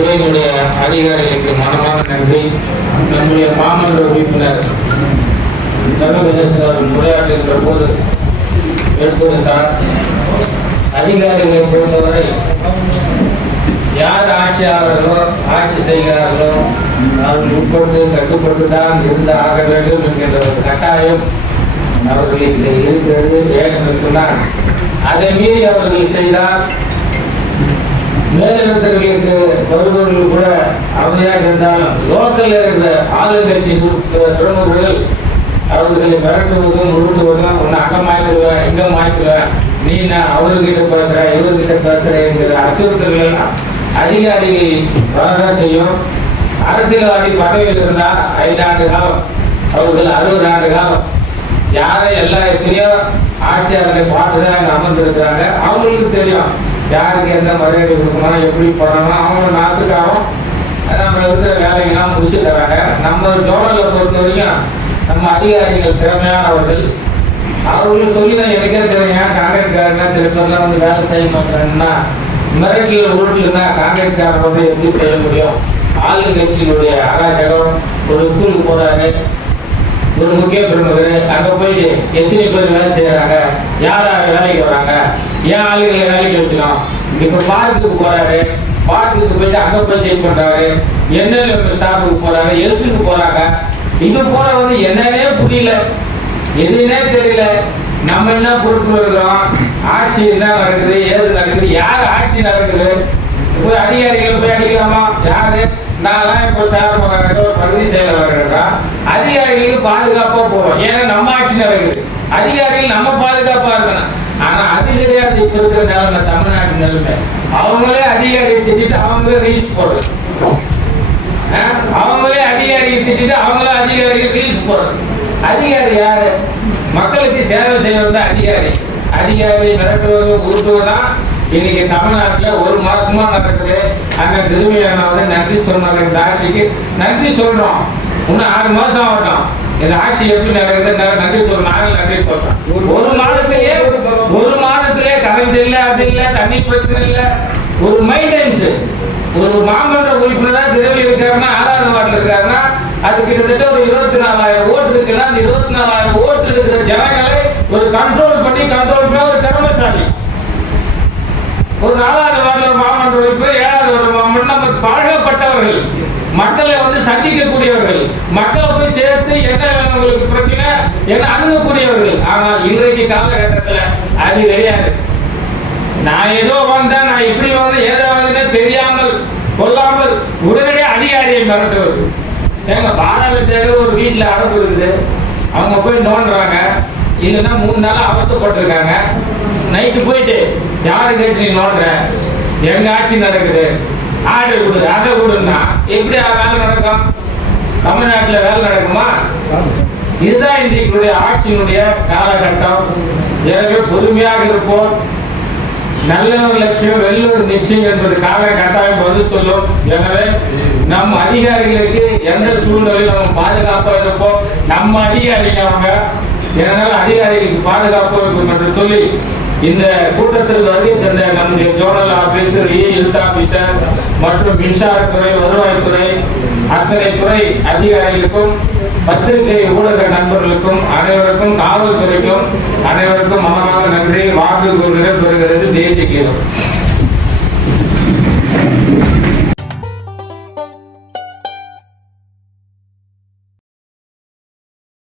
துறையினுடைய அதிகாரிகளுக்கு மனமான நன்றி. நம்முடைய மாமன்ற உறுப்பினர் சர்வகணேசன் அவர்கள் உரையாற்றுகின்ற போது எடுத்துரைத்தார், அதிகாரிகளை பொறுத்தவரை யார் ஆட்சியாளர்களோ ஆட்சி செய்கிறார்களோ அவர்கள் உட்பட்டு கட்டுப்பட்டு தான் இருந்து ஆக வேண்டும் என்கின்ற ஒரு கட்டாயம் அவர்களுக்கு இருக்கிறது. ஏனென்று சொன்னால் அதை மீறி அவர்கள் செய்தால் மேலிடத்தர்களுக்கு வருபவர்கள் கூட அமைதியாக இருந்தாலும் லோக்கல் இருக்கிற ஆளுங்கட்சி பிரமுகர்கள் அவர்களை மிரட்டுவதும் உருட்டுவதும் ஒன்று அங்கே மாய்த்துருவேன் எங்கே மாய்த்துருவேன், நீ நான் அவர்கிட்ட பேசுற இவர்கிட்ட பேசுற என்கிற அச்சுறுத்தல்கள் அதிகாரிகள் வரதான் செய்யும். அரசியல்வாதி பதவியில் இருந்தால் 5 ஆண்டு காலம், அவர்கள் 60 ஆண்டு காலம் யாரை எல்லா எத்தனையோ ஆட்சியாளர்களை பார்த்துதான் அங்கே அமர்ந்திருக்கிறாங்க. அவங்களுக்கு தெரியும் யாருக்கு எந்த மரியாதை கொடுக்கணும், எப்படி பண்ணணும். அவங்க நாட்டுக்காகவும் நம்ம இருக்கிற வேலைகள்லாம் முடிச்சு தராங்க. நம்ம ஜோனலை பொறுத்த வரைக்கும் நம்ம அதிகாரிகள் திறமையானவர்கள். அவர்கள் சொல்லி தான் எனக்கே தெரியுங்க, காங்கிரஸ்காரங்க சில பேர்லாம் வந்து வேலை செய்ய மாட்டாங்கன்னா மிரட்டில் உருட்டுனா காங்கிரஸ்காரர் வந்து எப்படி செய்ய முடியும்? ஆளுங்கட்சியினுடைய அராஜகம். ஒரு ஸ்கூலுக்கு போறாரு ஒரு முக்கிய பிரமுகர், அங்கே போயிட்டு எத்தனை பேர் வேலை செய்யறாங்க, யார் யார் வேலைக்கு வராங்க, ஏன் ஆளுகளை வேலைக்கு வைக்கணும். இப்போ பார்க்குக்கு போறாரு, பார்க்குக்கு போயிட்டு அங்கே போய் செக் பண்றாரு, என்னென்ன ஸ்டாஃபுக்கு போறாரு, எழுத்துக்கு போறாங்க. இது போல வந்து என்னன்னே புரியல, எதுன்னே தெரியல. நம்ம என்ன பொறுப்பு இருக்கிறோம், ஆட்சி என்ன நடக்குது, ஏது நடக்குது, யார் ஆட்சி நடக்குது, போய் அதிகாரிகள் போய் அடிக்கலாமா? யாரு நான்லாம் இப்போ சேர் போறாங்க, ஒரு பகுதி செயலர் இருக்கிறான். அதிகாரிகளுக்கு பாதுகாப்பா போறோம், ஏன்னா நம்ம ஆட்சி நடக்குது, அதிகாரிகள் நம்ம பாதுகாப்பா இருக்கணும். ஆனா அது கிடையாது. இப்ப இருக்கிற நிலைமை, தமிழ்நாட்டு நிலைமை, அவங்களே அதிகாரியை திட்டிட்டு அவங்களே ரீல்ஸ் போடுறது, அவங்களே அதிகாரியை திட்டிட்டு அவங்களே அதிகாரிகள் ரீல்ஸ் போடுறது. அதிகாரி யாரு? மக்களுக்கு சேவை செய்வது அதிகாரி. அதிகாரி மிரட்டுவது உருட்டுவதுதான் இன்னைக்கு தமிழ்நாட்டில் 1 மாசமா நடக்குது. அங்க திரும்பியான வந்து நன்றி சொன்னாங்க, இந்த ஆட்சிக்கு நன்றி சொல்றோம். இன்னும் 6 மாசம் ஆகட்டும், இந்த ஆட்சி எப்படி நடக்குது நன்றி சொல்றோம். நாங்கள் நன்றி சொல்றோம். ஒரு மாதத்திலே கரண்ட் இல்லை, அது இல்லை, தண்ணி பிரச்சனை இல்லை, ஒரு மெயின்டெனன்ஸ். ஒரு மாமன்ற உறுப்பினராக திரும்பி இருக்காருன்னா 6வது வார்டில் இருக்காருன்னா அது கிட்டத்தட்ட ஒரு 24,000 ஓட்டு இருக்குன்னா அந்த 24,000 ஓட்டு இருக்கிற ஜனங்களை ஒரு கண்ட்ரோல் பண்ணி ஒரு திறமைசாலி. ஒரு 4வது வார்டில் மாமன்ற உறுப்பினர், 7வது வார்டு மாமன்ற நம்ம பழகப்பட்டவர்கள், மக்களை வந்து சந்திக்கக்கூடியவர்கள், மக்களை போய் சேர்த்து என்ன உங்களுக்கு பிரச்சனை என்ன அணுகக்கூடியவர்கள். ஆனால் இன்றைக்கு காலகட்டத்தில் அது கிடையாது. நான் ஏதோ வந்தேன், நான் இப்படி வந்தேன், ஏதோ வந்து தெரியாமல் கொல்லாமல் உடனடியாக அதிகாரியை மிரட்டுவது. எங்க பாராளுமன்ற ஒரு வீட்டில் அரபு இருக்குது, அவங்க போய் நோண்டுறாங்க, இல்லைன்னா 3 நாள் அவத்தப்பட்டிருக்காங்க. நைட்டு போயிட்டு யாரு கேட்டு நீ நோண்டுற, எங்க ஆட்சி நடக்குது, ஆர்டர் கொடு, அதை கொடுன்னா எப்படி வேலை நடக்கும்? தமிழ்நாட்டில் வேலை நடக்குமா? இதுதான் இன்றைக்கு ஆட்சியினுடைய காலகட்டம். எனவே பொறுமையாக இருப்போம். நல்ல ஒரு லட்சியம் வெள்ளூர் நிச்சயம் என்பது கால கட்டாயம் பதில் சொல்லும். எனவே நம் அதிகாரிகளுக்கு எந்த சூழ்நிலையில் நம்ம பாதுகாப்பாக இருப்போம். நம்ம அதிகாரிகள் அவங்க, இதனால் அதிகாரிகளுக்கு பாதுகாப்பு இருக்கும் என்று சொல்லி இந்த கூட்டத்தில் வருகை தந்த நம்முடைய ஜோனல் ஆபீசர், ஹெல்த் ஆபீசர் மற்றும் மின்சாரத்துறை, வருவாய்த்துறை, அத்தனை துறை அதிகாரிகளுக்கும், பத்திரிகை ஊடக நண்பர்களுக்கும், அனைவருக்கும், காவல்துறைக்கும் அனைவருக்கும் மனமாக நன்றி. வாக்கு நிறைவேறுகிறது தேசிய கீதம்.